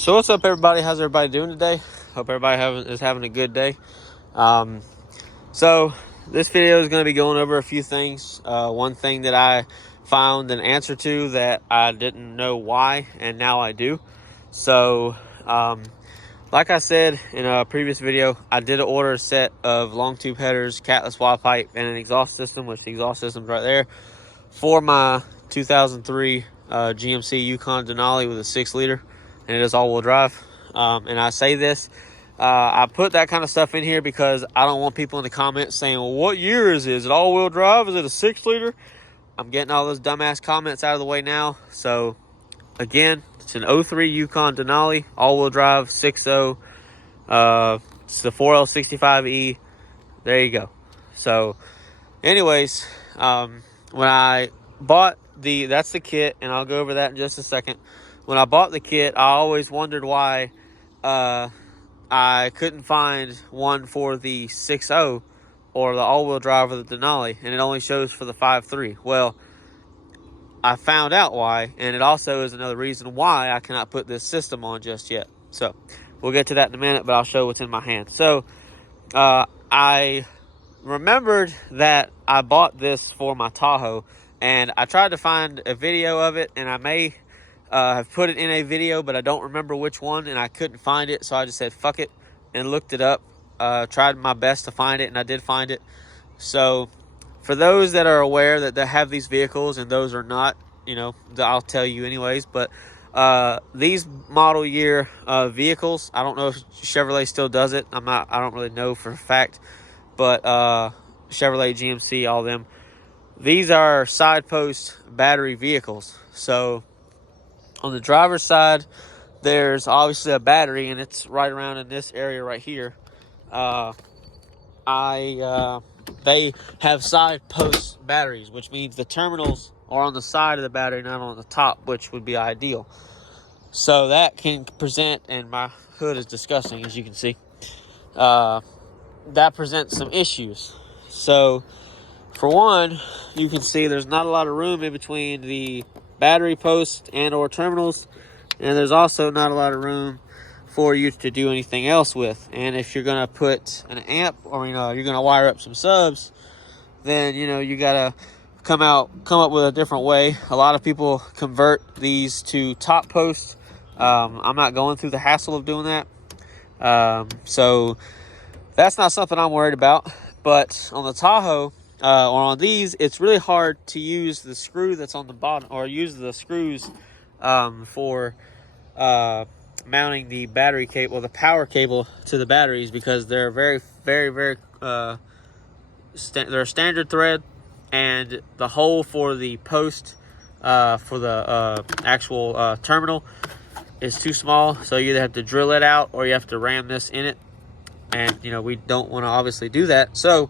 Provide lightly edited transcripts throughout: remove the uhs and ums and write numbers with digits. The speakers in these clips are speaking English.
So what's up, everybody? How's everybody doing today? Hope everybody is having a good day. So this video is going to be going over a few things. One thing that I found an answer to that I didn't know why, and now I do. So like I said in a previous video, I did order a set of long tube headers, catless wide pipe, and an exhaust system, which the exhaust system's right there, for my 2003 GMC Yukon Denali with a 6-liter, and it is all-wheel drive. And I say this, I put that kind of stuff in here because I don't want people in the comments saying, well, what year is it? Is it all-wheel drive? Is it a 6-liter? I'm getting all those dumbass comments out of the way now. So, again, it's an 03 Yukon Denali, all-wheel drive, 6.0. It's the 4L65E. There you go. So, anyways, when I bought that's the kit, and I'll go over that in just a second. When I bought the kit, I always wondered why I couldn't find one for the 6.0 or the all-wheel drive of the Denali, and it only shows for the 5.3. Well, I found out why, and it also is another reason why I cannot put this system on just yet. So, we'll get to that in a minute, but I'll show what's in my hand. So, I remembered that I bought this for my Tahoe, and I tried to find a video of it, and I may have put it in a video, but I don't remember which one, and I couldn't find it, so I just said fuck it and looked it up. Tried my best to find it, and I did find it. So for those that are aware that they have these vehicles and those are not, I'll tell you anyways, but these model year vehicles, I don't know if Chevrolet still does it. I don't really know for a fact, but Chevrolet, GMC, all of them, these are side post battery vehicles. So on the driver's side, there's obviously a battery, and it's right around in this area right here. They have side post batteries, which means the terminals are on the side of the battery, not on the top, which would be ideal. So that can present, and my hood is disgusting, as you can see. That presents some issues. So for one, you can see there's not a lot of room in between the battery posts and or terminals, and there's also not a lot of room for you to do anything else with. And if you're going to put an amp, or you're going to wire up some subs, then you got to come up with a different way. A lot of people convert these to top posts. I'm not going through the hassle of doing that. So that's not something I'm worried about. But on the Tahoe, or on these, it's really hard to use the screw that's on the bottom, or use the screws for mounting the battery cable, the power cable to the batteries, because they're very, very, very they're a standard thread, and the hole for the post for the actual terminal is too small. So you either have to drill it out or you have to ram this in it, and we don't want to obviously do that. So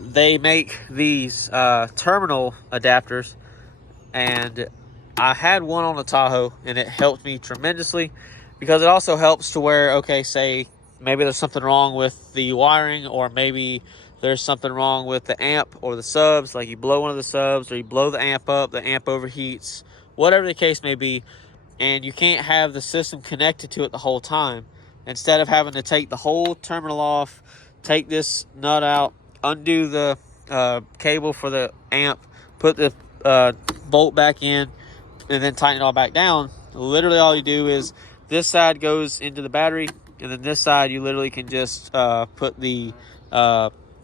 they make these terminal adapters, and I had one on the Tahoe, and it helped me tremendously, because it also helps to where, okay, say maybe there's something wrong with the wiring, or maybe there's something wrong with the amp or the subs, like you blow one of the subs or you blow the amp up, the amp overheats, whatever the case may be, and you can't have the system connected to it the whole time. Instead of having to take the whole terminal off, take this nut out, undo the cable for the amp, put the bolt back in, and then tighten it all back down, literally all you do is this side goes into the battery, and then this side you literally can just put the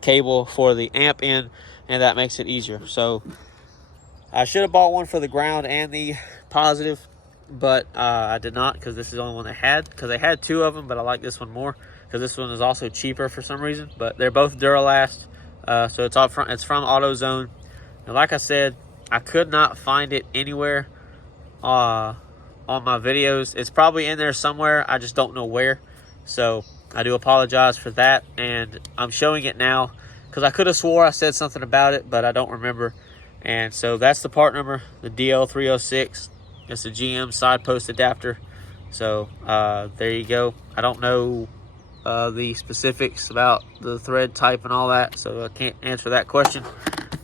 cable for the amp in, and that makes it easier. So I should have bought one for the ground and the positive, but I did not, because this is the only one they had, because they had two of them, but I like this one more because this one is also cheaper for some reason. But they're both Duralast, so it's from AutoZone, and like I said, I could not find it anywhere on my videos. It's probably in there somewhere, I just don't know where. So I do apologize for that, and I'm showing it now because I could have swore I said something about it, but I don't remember. And so that's the part number, the DL306. It's a GM side post adapter. So there you go. I don't know the specifics about the thread type and all that, so I can't answer that question,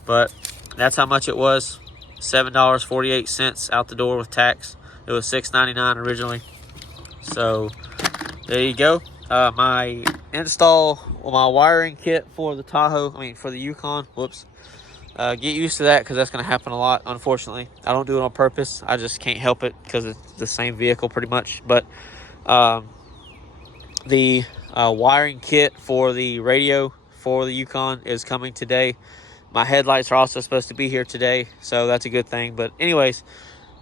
but that's how much it was. $7.48 out the door with tax. It It was $6.99 originally. So there you go. My wiring kit for the for the Yukon. Whoops. Get used to that because that's going to happen a lot, unfortunately. I don't do it on purpose. I just can't help it because it's the same vehicle pretty much. But the wiring kit for the radio for the Yukon is coming today. My headlights are also supposed to be here today, so that's a good thing. But anyways,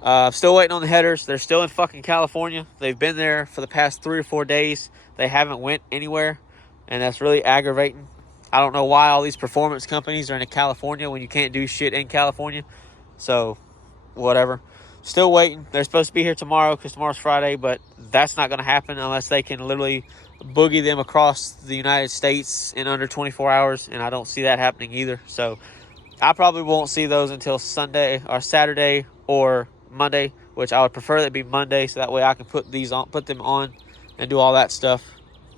I'm still waiting on the headers. They're still in fucking California. They've been there for the past 3 or 4 days. They haven't went anywhere, and that's really aggravating. I don't know why all these performance companies are in California when you can't do shit in California. So, whatever. Still waiting. They're supposed to be here tomorrow because tomorrow's Friday, but that's not going to happen unless they can literally boogie them across the United States in under 24 hours, and I don't see that happening either. So, I probably won't see those until Sunday or Saturday or Monday, which I would prefer that be Monday, so that way I can put them on and do all that stuff,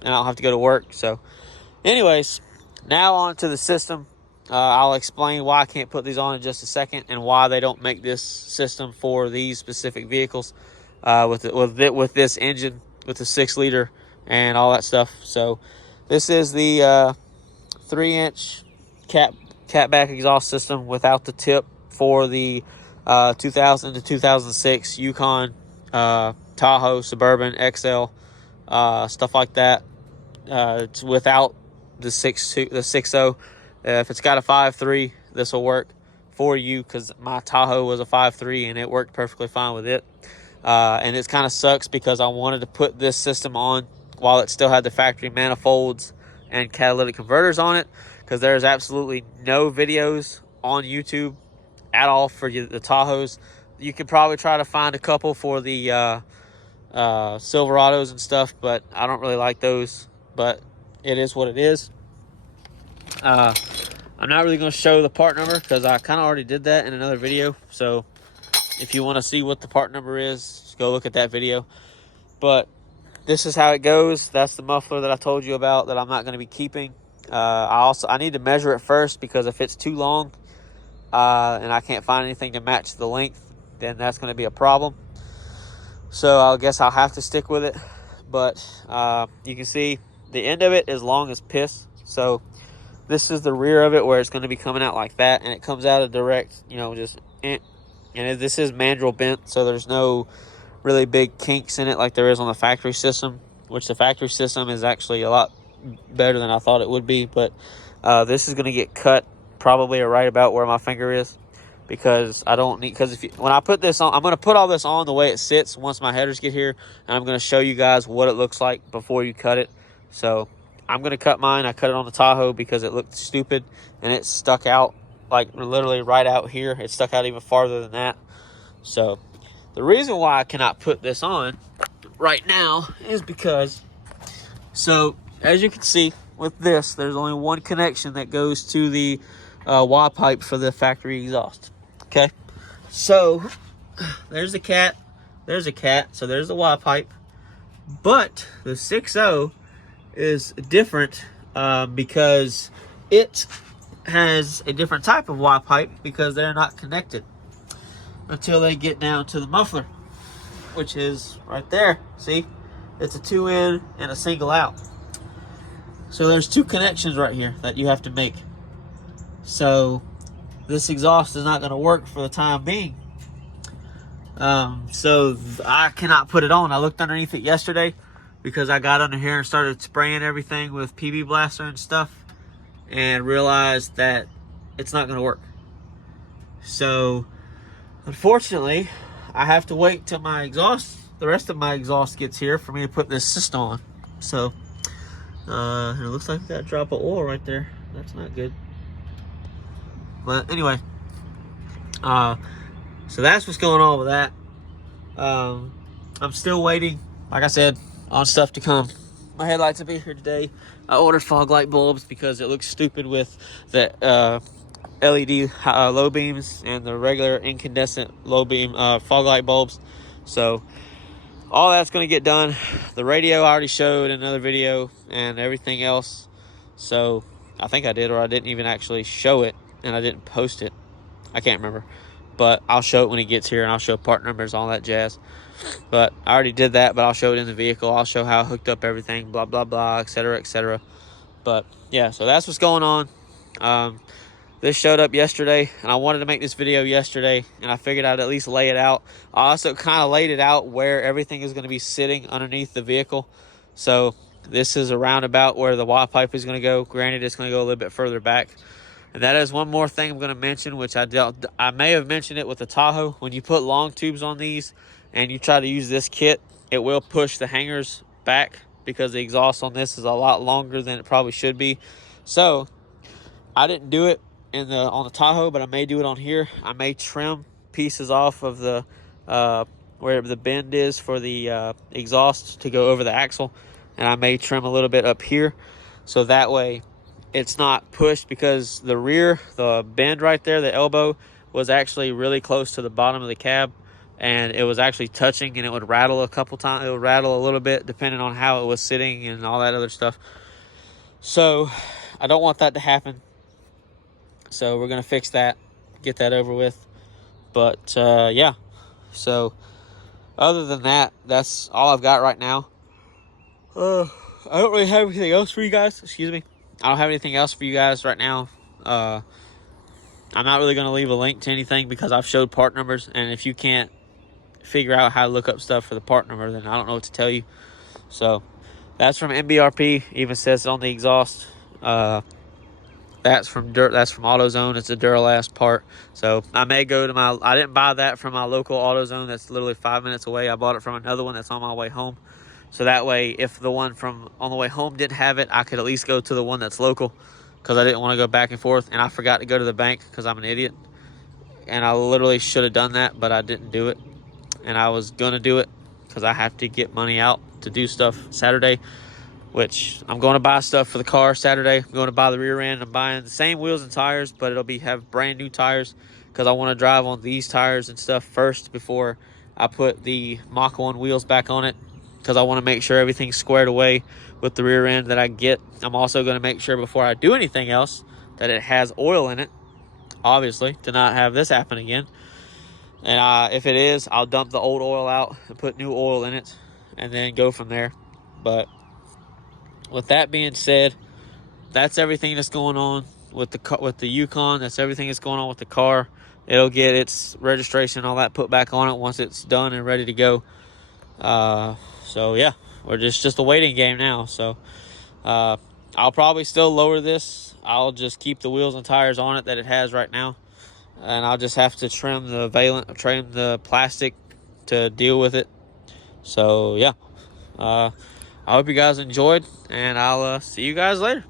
and I don't have to go to work. So, anyways, now on to the system. I'll explain why I can't put these on in just a second and why they don't make this system for these specific vehicles with this engine, with the 6-liter and all that stuff. So this is the 3-inch catback exhaust system without the tip for the 2000 to 2006 Yukon, Tahoe, Suburban, XL, stuff like that. It's without the 6.0. If it's got a 5.3, this will work for you because my Tahoe was a 5.3 and it worked perfectly fine with it. And it kind of sucks because I wanted to put this system on while it still had the factory manifolds and catalytic converters on it, because there's absolutely no videos on YouTube at all for the Tahoes. You could probably try to find a couple for the Silverados and stuff, but I don't really like those. But it is what it is. I'm not really going to show the part number because I kind of already did that in another video. So if you want to see what the part number is, just go look at that video. But this is how it goes. That's the muffler that I told you about that I'm not going to be keeping. I need to measure it first, because if it's too long and I can't find anything to match the length, then that's going to be a problem. So I guess I'll have to stick with it. But you can see the end of it is long as piss. So this is the rear of it where it's going to be coming out like that, and it comes out of direct, and this is mandrel bent, so there's no really big kinks in it like there is on the factory system, which the factory system is actually a lot better than I thought it would be. But this is going to get cut probably right about where my finger is, because I don't need, because when I put this on, I'm going to put all this on the way it sits once my headers get here, and I'm going to show you guys what it looks like before you cut it. So I'm going to cut mine. I cut it on the Tahoe because it looked stupid, and it stuck out like literally right out here. It stuck out even farther than that. So the reason why I cannot put this on right now is because, so as you can see with this, there's only one connection that goes to the Y pipe for the factory exhaust. Okay, so there's the cat, there's a cat, so there's the Y pipe. But the 6.0 is different because it has a different type of Y pipe, because they're not connected until they get down to the muffler, which is right there. See, it's a 2-in and a single out. So there's 2 connections right here that you have to make. So this exhaust is not going to work for the time being. So I cannot put it on. I looked underneath it yesterday because I got under here and started spraying everything with PB Blaster and stuff, and realized that it's not going to work. So unfortunately, I have to wait till the rest of my exhaust gets here for me to put this system on. So it looks like that drop of oil right there. That's not good. But anyway, so that's what's going on with that. I'm still waiting, like I said, on stuff to come. My headlights will be here today. I ordered fog light bulbs because it looks stupid with the LED low beams and the regular incandescent low beam fog light bulbs. So all that's going to get done. The radio I already showed in another video, and everything else. So I think I did, or I didn't even actually show it, and I didn't post it. I can't remember. but I'll show it when he gets here, and I'll show part numbers, all that jazz. But I already did that, but I'll show it in the vehicle. I'll show how I hooked up everything, blah, blah, blah, etc., etc. But yeah, so that's what's going on. This showed up yesterday, and I wanted to make this video yesterday, and I figured I'd at least lay it out. I also kind of laid it out where everything is going to be sitting underneath the vehicle. So this is a roundabout where the Y pipe is going to go. Granted, it's going to go a little bit further back. And that is one more thing I'm going to mention, which I may have mentioned it with the Tahoe. When you put long tubes on these and you try to use this kit, it will push the hangers back because the exhaust on this is a lot longer than it probably should be. So I didn't do it on the Tahoe, but I may do it on here. I may trim pieces off of the where the bend is for the exhaust to go over the axle, and I may trim a little bit up here, so that way it's not pushed, because the bend right there, the elbow, was actually really close to the bottom of the cab, and it was actually touching, and it would rattle a couple times. It would rattle a little bit depending on how it was sitting and all that other stuff. So I don't want that to happen. So we're going to fix that, get that over with. But yeah, so other than that, that's all I've got right now. I don't really have anything else for you guys. Excuse me. I don't have anything else for you guys right now. I'm not really going to leave a link to anything because I've showed part numbers. And if you can't figure out how to look up stuff for the part number, then I don't know what to tell you. So that's from MBRP. Even says it on the exhaust. That's from AutoZone. It's a Duralast part. So I may go to I didn't buy that from my local AutoZone that's literally 5 minutes away. I bought it from another one that's on my way home. So that way, if the one from on the way home didn't have it, I could at least go to the one that's local, because I didn't want to go back and forth. And I forgot to go to the bank because I'm an idiot. And I literally should have done that, but I didn't do it. And I was going to do it because I have to get money out to do stuff Saturday, which I'm going to buy stuff for the car Saturday. I'm going to buy the rear end. I'm buying the same wheels and tires, but it'll have brand new tires, because I want to drive on these tires and stuff first before I put the Mach 1 wheels back on it, because I want to make sure everything's squared away with the rear end that I get. I'm also going to make sure before I do anything else that it has oil in it, obviously, to not have this happen again. And if it is, I'll dump the old oil out and put new oil in it and then go from there. But with that being said, that's everything that's going on with the Yukon. That's everything that's going on with the car. It'll get its registration and all that put back on it once it's done and ready to go. So yeah, we're just a waiting game now. So I'll probably still lower this. I'll just keep the wheels and tires on it that it has right now, and I'll just have to trim the plastic to deal with it. So yeah, I hope you guys enjoyed, and I'll see you guys later.